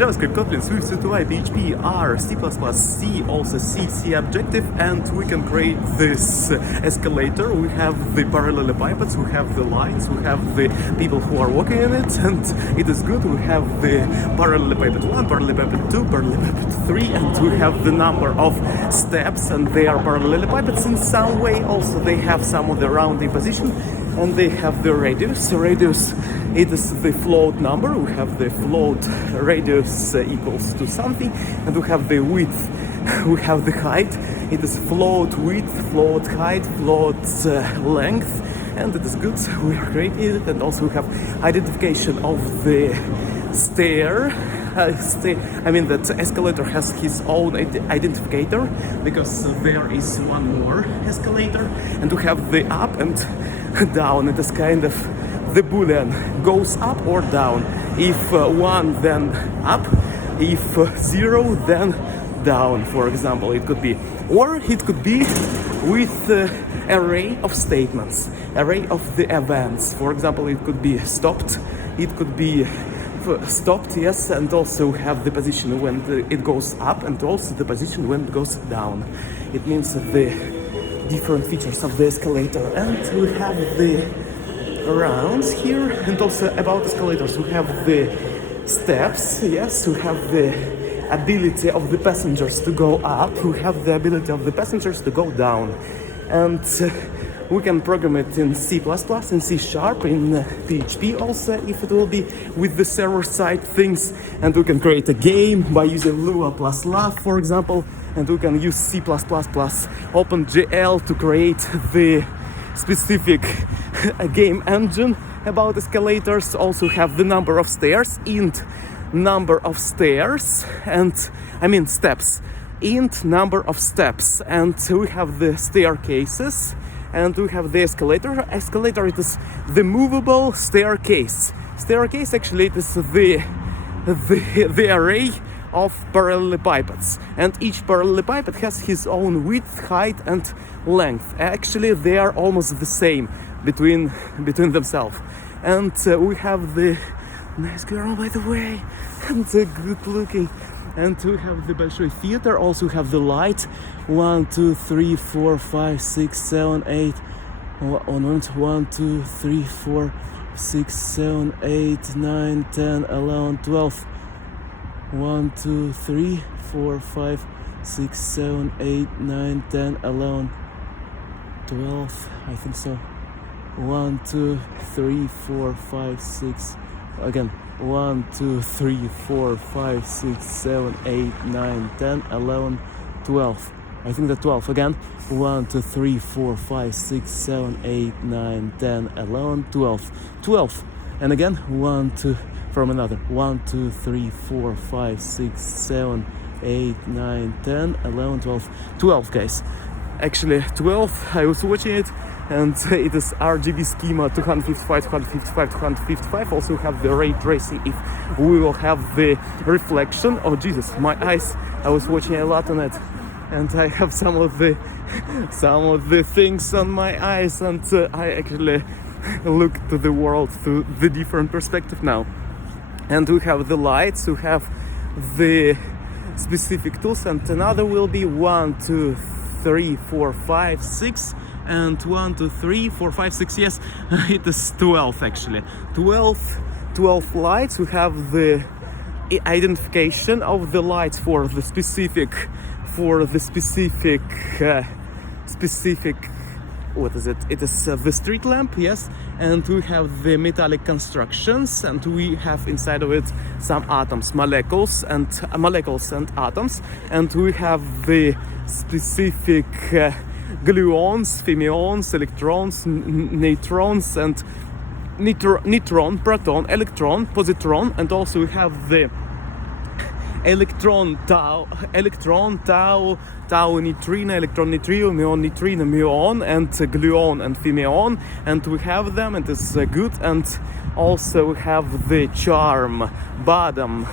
JavaScript, Kotlin, Swift, C2I, PHP, R, C++, C, also C objective, and we can create this escalator. We have the parallelepipeds, we have the lines, we have the people who are working in it, and it is good. We have the parallelepiped 1, parallelepiped 2, parallelepiped 3, and we have the number of steps, and they are parallelepipeds in some way. Also, they have some of the rounding position, and they have the radius. Radius, it is the float number. We have the float radius equals to something, and we have the width. We have the height. It is float width, float height, float length, and it is good. We are creating it, and also we have identification of the stair. I mean that escalator has his own identifier, because there is one more escalator, and we have the up and down. It is kind of the boolean goes up or down. If 1, then up. If 0, then down, for example. It could be, or it could be with array of statements, array of the events. For example, it could be stopped, it could be stopped, yes, and also have the position when it goes up, and also the position when it goes down. It means the different features of the escalator. And we have the rounds here, and also about escalators we have the steps, yes, we have the ability of the passengers to go up, we have the ability of the passengers to go down, and we can program it in C++, in C#, in PHP also, if it will be with the server-side things. And we can create a game by using Lua plus Love, for example, and we can use C++ plus OpenGL to create the specific game engine about escalators. Also have the number of stairs, int number of stairs, and I mean steps, int number of steps, and we have the staircases. And we have the escalator. Escalator, it is the movable staircase. Staircase, actually, it is the array of parallelepipeds. And each parallelepiped has his own width, height, and length. Actually, they are almost the same between themselves. And we have the nice girl, by the way, and good looking. And we have the Большой theater. Also have the light. 1, 2, 3, 4, 5, 6, 7, 8. 1, 2, 3, 4, 6, 7, 8, 9, 10, 11, 12. 1, 2, 3, 4, 5, 6, 7, 8, 9, 10, 11, 12. I think so. 1, 2, 3, 4, 5, 6. Again. 1, 2, 3, 4, 5, 6, 7, 8, 9, 10, 11, 12. I think that 12 again. 1, 2, 3, 4, 5, 6, 7, 8, 9, 10, 11, 12. 12. And again, 1, 2, from another. 1, 2, 3, 4, 5, 6, 7, 8, 9, 10, 11, 12. 12, guys. Actually, 12. I was watching it. And it is RGB schema 255, 255, 255. Also have the ray tracing if we will have the reflection. Oh Jesus, my eyes! I was watching a lot on it, and I have some of the things on my eyes, and I actually look to the world through the different perspective now. And we have the lights, we have the specific tools, and another will be 1, 2, 3, 4, 5, 6. And 1, 2, 3, 4, 5, 6, yes, it is 12 actually. 12 lights. We have the identification of the lights for the specific, what is it? It is the street lamp, yes. And we have the metallic constructions, and we have inside of it some atoms, molecules and atoms, and we have the specific gluons, fermions, electrons, neutrons, and neutron, proton, electron, positron, and also we have the electron, tau, neutrino, electron, neutrino, muon, and gluon and fermion, and we have them, and it's good. And also we have the charm, bottom,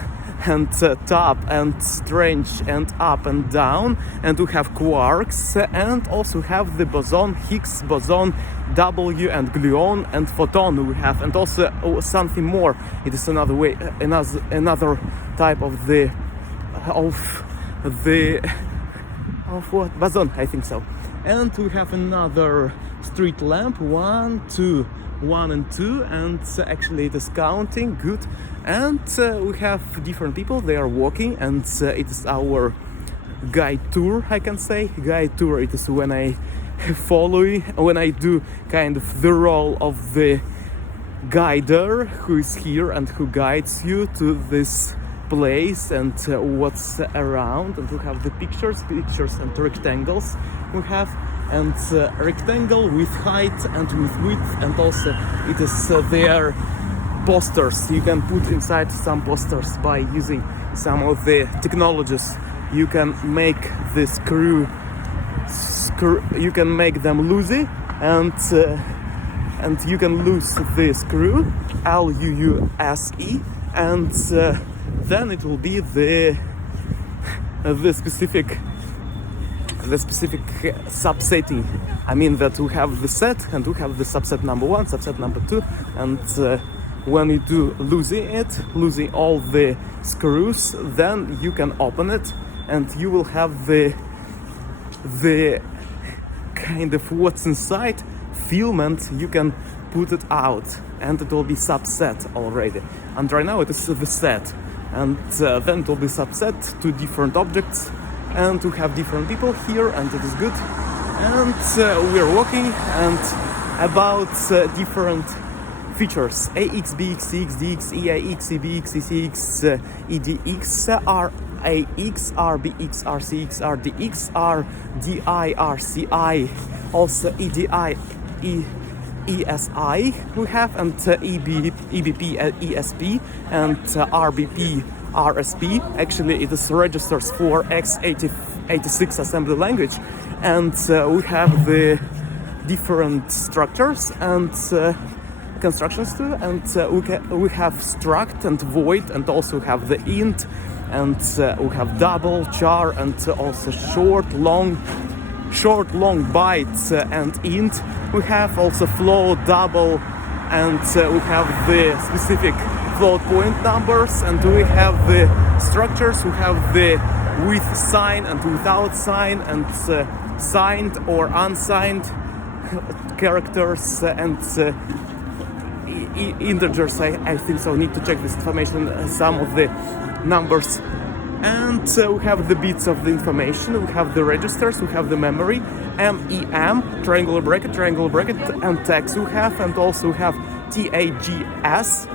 and top and strange and up and down, and we have quarks, and also have the boson, Higgs boson, W and gluon and photon we have, and also something more. It is another way, another type of the what, boson, I think so. And we have another street lamp, 1, 2, 1 and 2, and actually it is counting good. And we have different people, they are walking, and it is our guide tour, I can say. Guide tour, it is when I when I do kind of the role of the guider who is here and who guides you to this place and what's around. And we have the pictures and rectangles we have, and rectangle with height and with width, and also it is their posters. You can put inside some posters by using some of the technologies. You can make the screw you can make them loosey, and you can lose the screw, L-U-U-S-E, and then it will be the specific subsetting. I mean that we have the set and we have the subset number 1, subset number 2, and when you do losing all the screws, then you can open it and you will have the kind of what's inside film, and you can put it out and it will be subset already. And right now it is the set, and then it will be subset to different objects, and we have different people here, and it is good. And we're walking and about different features: AX, BX, CX, DX, EAX, EBX, ECX, EDX, RAX, RBX, RCX, RDX, RDI, RCI, also EDI, ESI we have, and EBP, ESP, and RBP, RSP. Actually, it is registers for x86 assembly language, and we have the different structures and constructions too, and we have struct and void, and also have the int, and we have double, char, and also short, long bytes and int. We have also float, double, and we have the specific float point numbers, and we have the structures. We have the with sign and without sign, and signed or unsigned characters, and integers. I think so. Need to check this information. Some of the numbers, and we have the bits of the information. We have the registers. We have the memory, MEM, triangular bracket, and text we have, and also we have TAGS.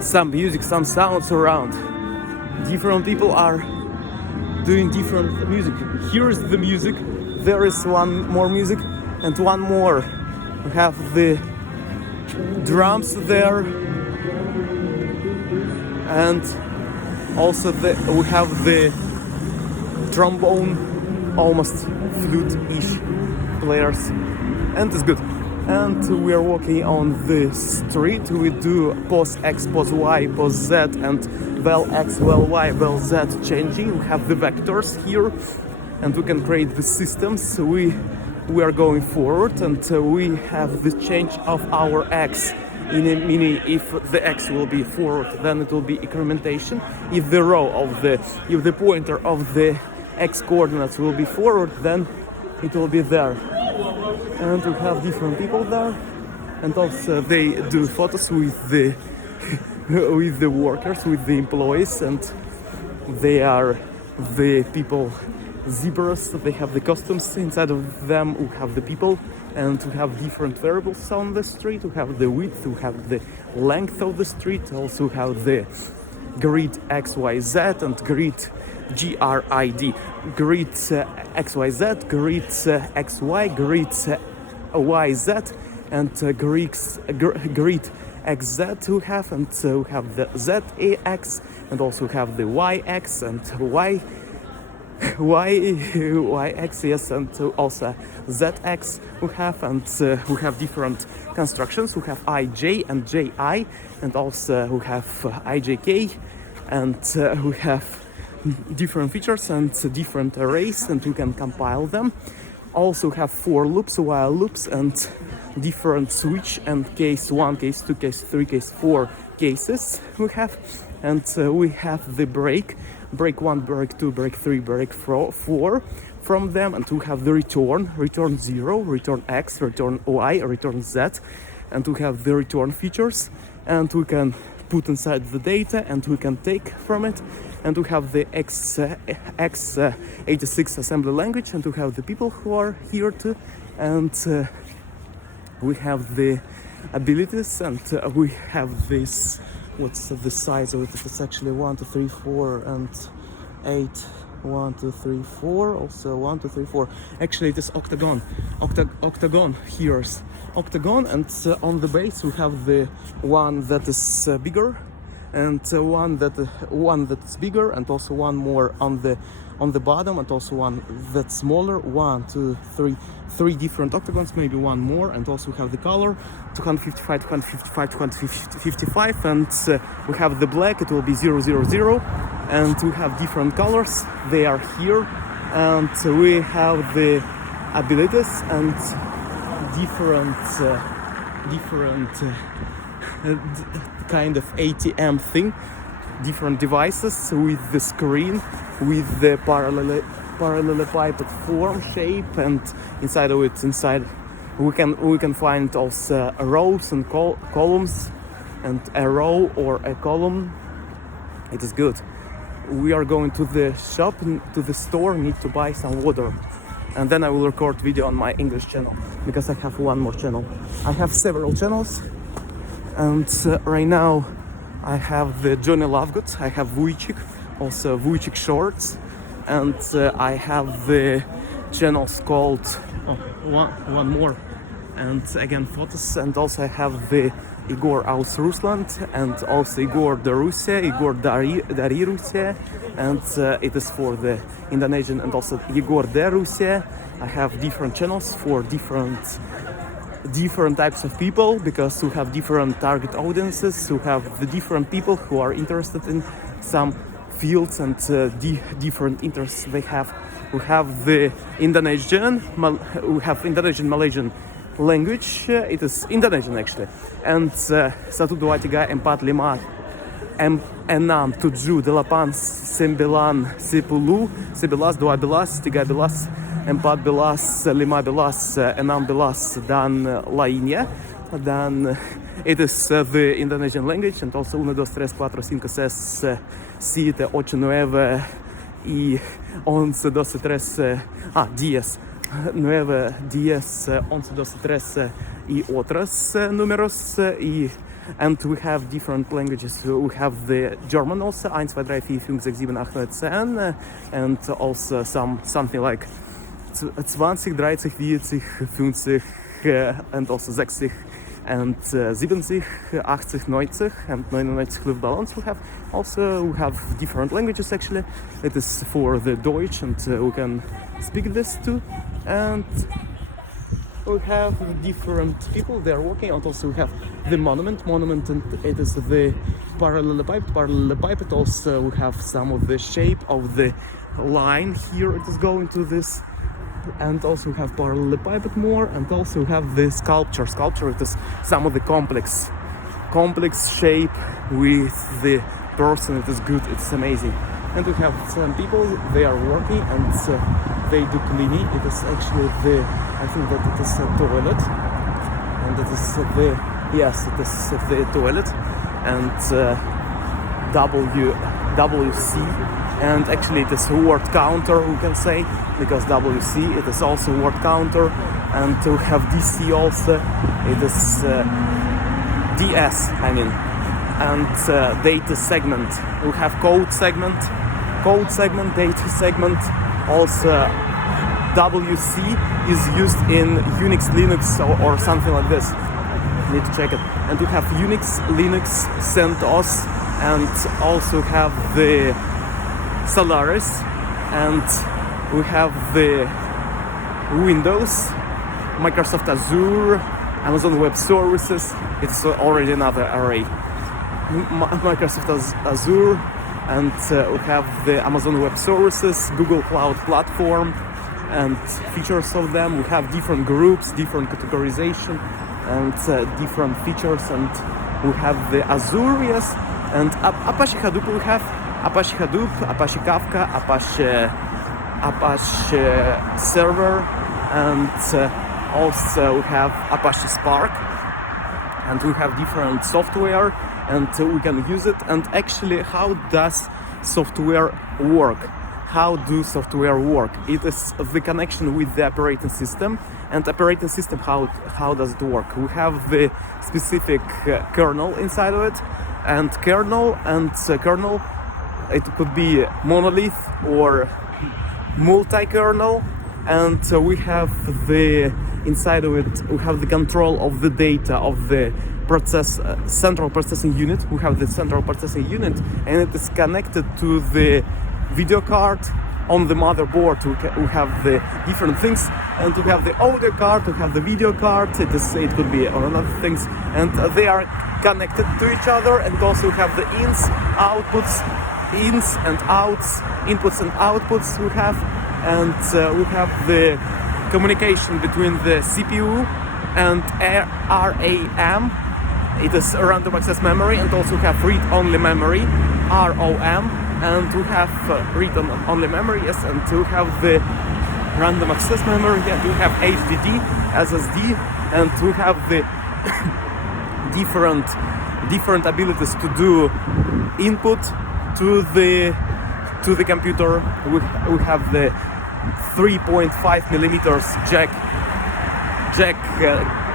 Some music, some sounds around. Different people are doing different music. Here is the music. There is one more music and one more. We have the drums there, and also we have the trombone, almost flute-ish players, and it's good. And we are walking on the street. We do pos x, pos y, pos z, and vel x, vel y, vel z changing. We have the vectors here, and we can create the systems. We are going forward, and we have the change of our x. Meaning, if the x will be forward, then it will be incrementation. If the pointer of the x coordinates will be forward, then it will be there. And we have different people there, and also they do photos with the with the workers, with the employees, and they are the people zebras. They have the costumes inside of them. We have the people, and we have different variables on the street. We have the width, we have the length of the street, also we have the grid XYZ and grid GRID, grid XYZ, grid XY, grid YZ, and grid XZ we have, and we have the ZAX, and also we have the YX and YX, yes, and also ZX we have, and we have different constructions. We have IJ and JI, and also we have IJK, and we have different features and different arrays, and we can compile them. Also have for loops, while loops, and different switch and case 1, case 2, case 3, case 4 cases we have. And we have the break 1, break 2, break 3, break 4 from them, and we have the return 0, return x, return y, return z, and we have the return features, and we can put inside the data and we can take from it. And we have the x86 assembly language, and we have the people who are here too, and we have the abilities, and we have this, what's the size of it? It's actually 1, 2, 3, 4 and 8. 1, 2, 3, 4. Also 1, 2, 3, 4. Actually, it is octagon. Octagon here's octagon, and on the base we have the one that is bigger, and one that is bigger, and also one more on the bottom, and also one that's smaller. 1, 2, 3, 3 different octagons, maybe one more, and also we have the color 255, 255, 255, and we have the black. It will be 0, 0, 0, and we have different colors. They are here, and we have the abilities and different kind of ATM thing, different devices with the screen, with the parallelepiped form shape, and inside of it, we can find also rows and columns, and a row or a column. It is good. We are going to the shop, to the store, need to buy some water, and then I will record video on my English channel, because I have one more channel. I have several channels, and right now I have the Johnny Lovegood, I have Vujicic, also Vujicic Shorts, and I have the channels called one more, and again photos, and also I have the Igor aus Rusland, and also Igor de Russia, Igor Dari Russia, and it is for the Indonesian, and also Igor de Russia. I have different channels for different types of people, because we have different target audiences. We have the different people who are interested in some fields and different interests they have. We have the Indonesian, Malaysian language. It is Indonesian actually, and 1, 2, 3, 4, 5, 6, 6, 7, 8, 9, 10, 11, 9, 10, 11, 12, 13, 14 belas, 5 belas, 6 belas, dan lainnya. Dan it is the Indonesian language, and also 1, 2, 3, 4, 5, 6, 7, 8, 9 y 11, 12, 13, 10, 9, 10, 11, 12, 13 y otros números. And we have different languages. We have the German also, 1, 2, 3, 4, 5, 6, 7, 8, 9, 10, and also something like 20, 30, 40, 50, and also 60, and 70, 80, 90, and 99 with balance. We have different languages actually. It is for the Deutsch, and we can speak this too. And we have different people, they are working, and also we have the monument, and it is the parallelepiped. Also we have some of the shape of the line here, it is going to this, and also we have parallelepiped more, and also we have the sculpture. It is some of the complex shape with the person. It is good, it's amazing. And we have some people, they are working, and they do cleaning. It is actually I think that it is a toilet, and it is it is the toilet, and WC, and actually it is a word counter, we can say, because WC, it is also word counter, and we have DC also, it is DS, I mean, and data segment. We have code segment, data segment. Also WC is used in Unix, Linux, or something like this. Need to check it. And we have Unix, Linux, CentOS, and also have the Solaris, and we have the Windows, Microsoft Azure, Amazon Web Services. It's already another array. Microsoft Azure, and we have the Amazon Web Services, Google Cloud Platform, and features of them. We have different groups, different categorization, and different features, and we have the Azure, yes, and Apache Hadoop. We have Apache Hadoop, Apache Kafka, Apache Server, and also we have Apache Spark, and we have different software, and we can use it. And actually, how does software work? How do software work? It is the connection with the operating system. And operating system, how does it work? We have the specific kernel inside of it, and kernel, it could be monolith or multi-kernel, and we have the inside of it, we have the control of the data of the central processing unit. We have the central processing unit, and it is connected to the video card on the motherboard. We have the different things, and we have the audio card, we have the video card. It could be on other things, and they are connected to each other. And also we have the ins and outs, inputs and outputs we have, and we have the communication between the CPU and RAM. It is random access memory, and also we have read-only memory, ROM, and we have read-only memory, yes, and we have the random access memory, and we have HDD, SSD, and we have the different abilities to do input to the computer. We have the 3.5 millimeters jack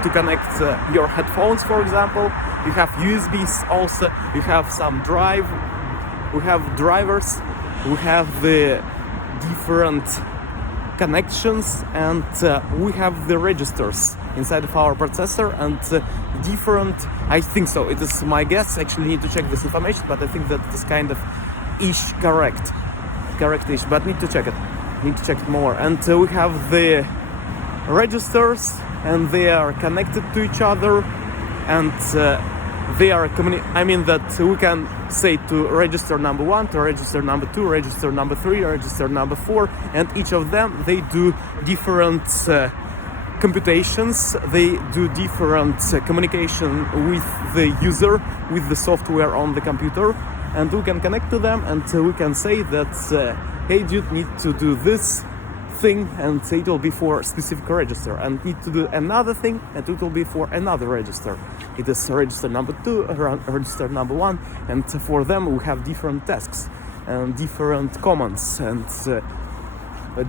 to connect your headphones, for example. You have USBs also. You have some we have drivers. We have the different connections, and we have the registers inside of our processor, and different, I think so, it is my guess, actually need to check this information, but I think that it is kind of correct-ish, but need to check it more. And we have the registers, and they are connected to each other, and they are that we can say to register number 1, to register number 2, register number 3, register number 4, and each of them, they do different computations, they do different communication with the user, with the software on the computer, and we can connect to them, and we can say that hey dude, need to do this thing, and it will be for a specific register, and need to do another thing, and it will be for another register. It is register number 2, register number 1, and for them we have different tasks and different commands and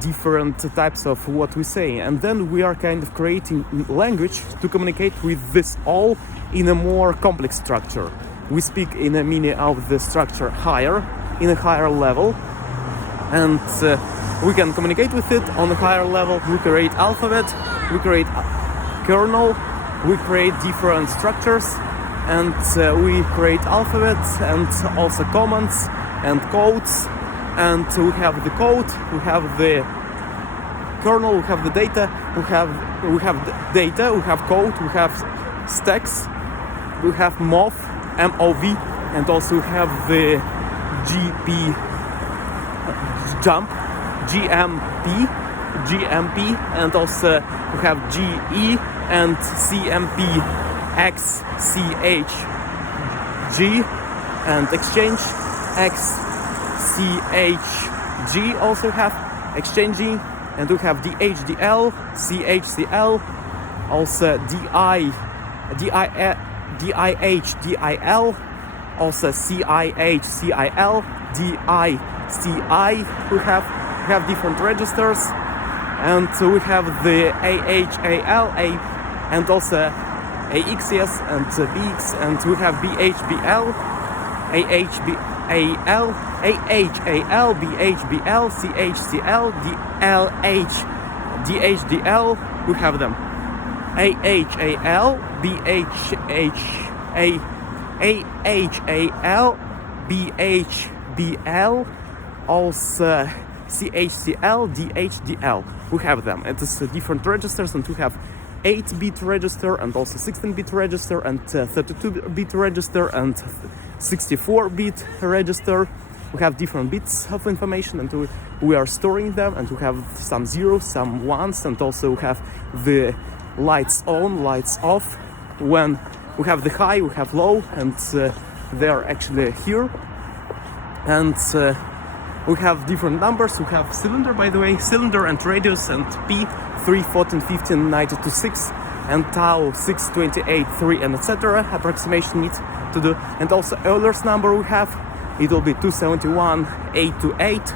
different types of what we say. And then we are kind of creating language to communicate with this all in a more complex structure. We speak in a mini of the structure in a higher level, and we can communicate with it on a higher level. We create alphabet, we create kernel, we create different structures, and we create alphabets and also commands and codes. And we have the code, we have the kernel, we have the data, we have data, we have code, we have stacks, we have MOV, and also we have the GMP, and also we have GE and CMP, XCHG, and exchange, XCHG also have exchanging, and we have DHDL, CHCL, also DIHDIL, also CIHCIL, DICI. We have different registers, and we have the AHAL, and also AXS and BX, and we have BHBL, AHBAL, BHBL, CHCL, DHDL, we have them. AHAL, BHBL, also CHCL, DHDL, we have them. It is different registers, and we have 8-bit register, and also 16-bit register, and 32-bit register, and 64-bit register, we have different bits of information, and we are storing them, and we have some zeros, some ones, and also we have the lights on, lights off. When we have the high, we have low, and they are actually here. And we have different numbers. We have cylinder, by the way, cylinder and radius, and P 3, 14, 15, 92, 6, and tau 6, 28, 3, and etc. Approximation need to do. And also Euler's number we have, it will be 271, 828.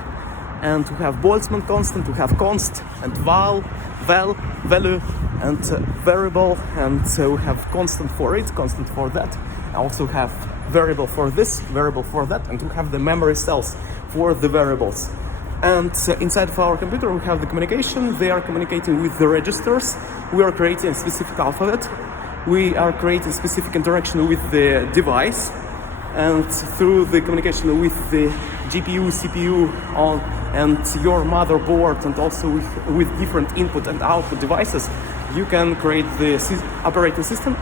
And we have Boltzmann constant, we have const, and val, value, and variable, and we have constant for it, constant for that. Also have variable for this, variable for that, and we have the memory cells for the variables. And inside of our computer we have the communication. They are communicating with the registers. We are creating a specific alphabet. We are creating specific interaction with the device. And through the communication with the GPU, CPU and your motherboard, and also with different input and output devices, you can create the operating system.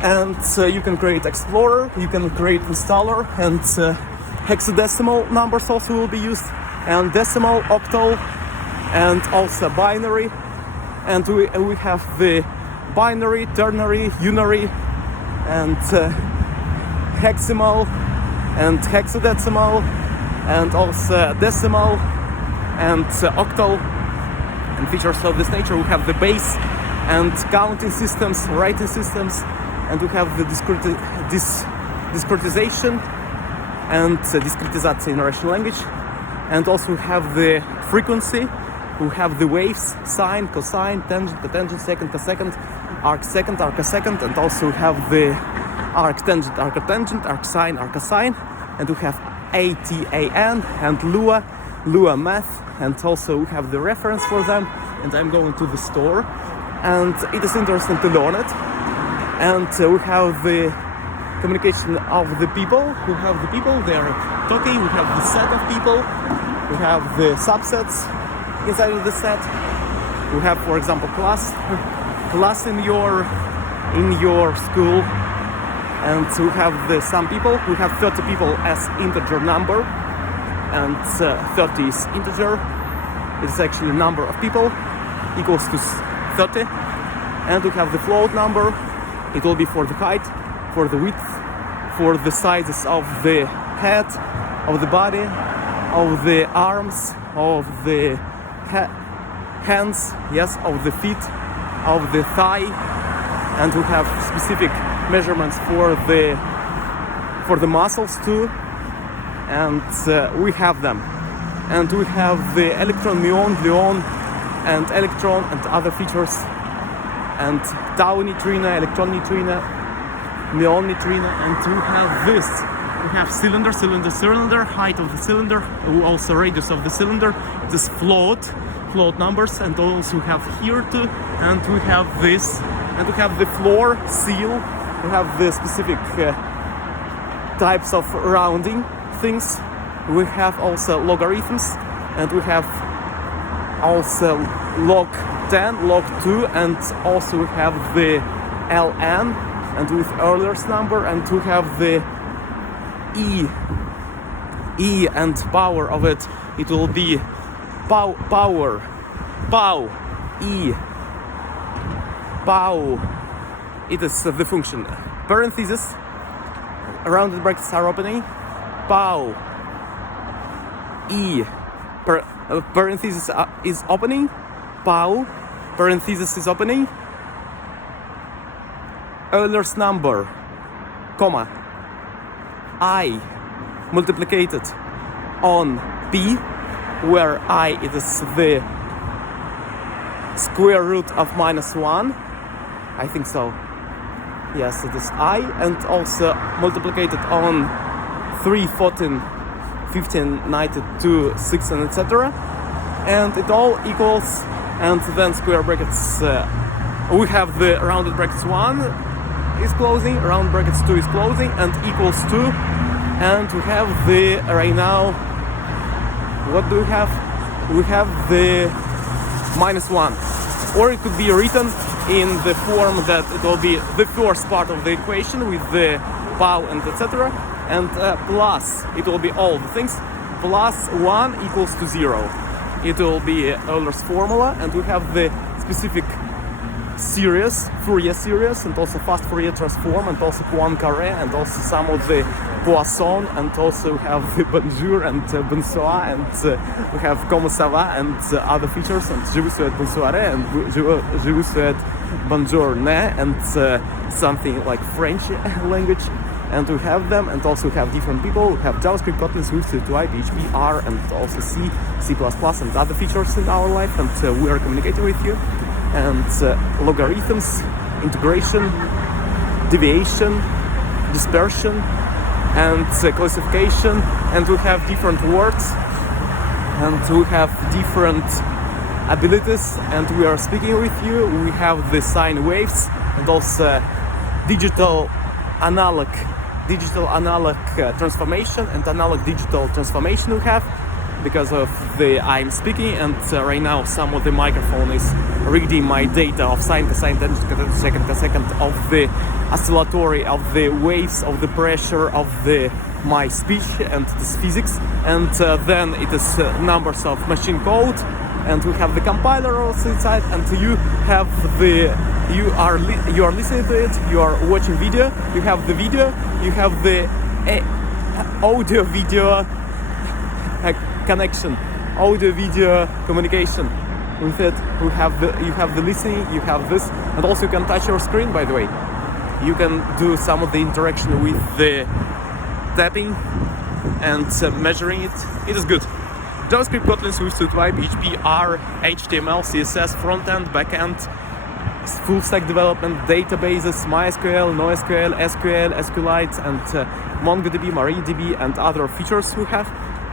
And you can create Explorer, you can create installer, and hexadecimal numbers also will be used, and decimal, octal, and also binary. And we have the binary, ternary, unary, and hexamal, and hexadecimal, and also decimal, and octal, and features of this nature. We have the base and counting systems, writing systems, and we have the discretization and discretization in Russian language. And also we have the frequency, we have the waves, sine, cosine, tangent, cotangent, second, cosecond, arcsecond, arcsecond, and also we have the arctangent, arctangent, arcsine, arcsine, and we have ATAN and Lua math, and also we have the reference for them. And I'm going to the store, and it is interesting to learn it. And we have the communication of the people. We have the people, they are talking. We have the set of people. We have the subsets inside of the set. We have, for example, class in your school. And we have some people. We have 30 people as integer number, and 30 is integer. It's actually number of people equals to 30. And we have the float number. It will be for the height, for the width, for the sizes of the head, of the body, of the arms, of the hands, yes, of the feet, of the thigh. And we have specific measurements for the muscles too. And we have them. And we have the electron, muon, gluon, and electron, and other features. And tau neutrino, electron neutrino, muon neutrino, and we have this. We have cylinder, height of the cylinder, also radius of the cylinder. This float numbers, and also we have here too. And we have this, and we have the floor seal. We have the specific types of rounding things. We have also logarithms, and we have also log 10, log 2, and also we have the ln, and with Euler's number, and we have the e and power of it. It will be pow, e, pow. It is the function. Parentheses, rounded brackets are opening. Pow, e, parenthesis is opening. Pow, parenthesis is opening. Euler's number, comma, I multiplied on P, where I it is the square root of -1. I think so. Yes, it is I, and also multiplied on 3, 14, 15, 92, 6, and etc. And it all equals, and then square brackets, we have the rounded brackets 1 is closing, round brackets 2 is closing, and equals 2. And we have the, right now, what do we have? We have the -1. Or it could be written in the form that it will be the first part of the equation with the pow and etc. and plus it will be all the things, plus 1 equals to 0. It will be Euler's formula, and we have the specific series, Fourier series, and also fast Fourier transform, and also Poincaré, and also some of the Poisson, and also have the bonjour and bonsoir, and we have comment ça va and other features, and je vous souhaite bonsoir, and je vous souhaite bonjourne, and something like French language. And we have them, and also have different people. We have JavaScript, Kotlin, Swift, UI, PHP, R, and also C, C++, and other features in our life, and we are communicating with you. And logarithms, integration, deviation, dispersion, and classification, and we have different words, and we have different abilities, and we are speaking with you. We have the sine waves, and also digital analog transformation and analog digital transformation we have, because of the I'm speaking, and right now some of the microphone is reading my data of sine, cosine, tangent, second of the oscillatory, of the waves, of the pressure, of the my speech, and this physics, and then it is numbers of machine code, and we have the compiler also inside, and you have the you are listening to it, you are watching video, you have the video, you have the audio video connection, audio video communication with it. You have the listening, you have this, and also you can touch your screen, by the way. You can do some of the interaction with the tapping and measuring it. It is good. JavaScript, Kotlin, Swift, UI, PHP, R, HTML, CSS, front-end, back-end, full stack development, databases, MySQL, NoSQL, SQL, SQLite, and MongoDB, MariaDB, and other features we have.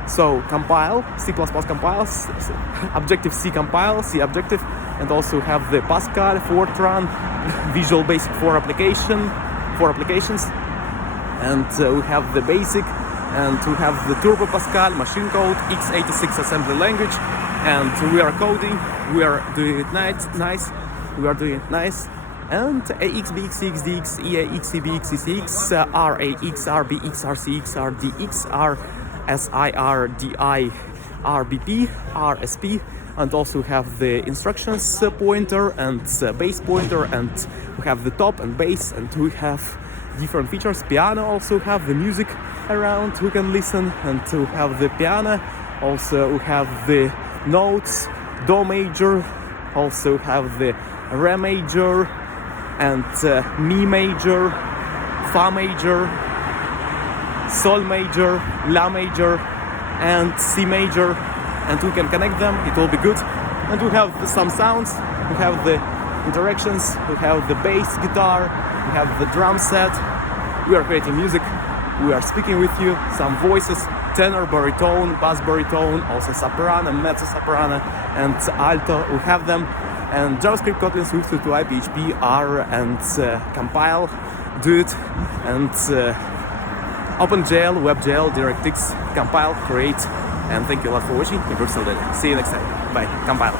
So compile, C++ compile, Objective-C compile, C Objective, and also have the Pascal, Fortran, Visual Basic for applications, and we have the basic, and we have the Turbo Pascal, machine code, x86 assembly language, and we are coding, we are doing it nice, we are doing it nice, and AX, BX, CX, DX, EA, XC, BX, CCX, RAX, RBX, RCX, RDX, RSIR, DI, RBP, RSP, and also have the instructions pointer and base pointer, and we have the top and base, and we have different features. Piano also have the music around, we can listen, and we have the piano. Also we have the notes, Do major, also have the Re major, and Mi major, Fa major, Sol major, La major, and C major, and we can connect them, it will be good. And we have some sounds, we have the interactions, we have the bass guitar, we have the drum set, we are creating music, we are speaking with you, some voices, tenor, baritone, bass baritone, also soprano, mezzo soprano, and alto, we have them. And JavaScript, Kotlin, Swift, UI, PHP, R, and compile, do it, and OpenGL, WebGL, DirectX, compile, create, and thank you a lot for watching. See you next time. Bye. Compile.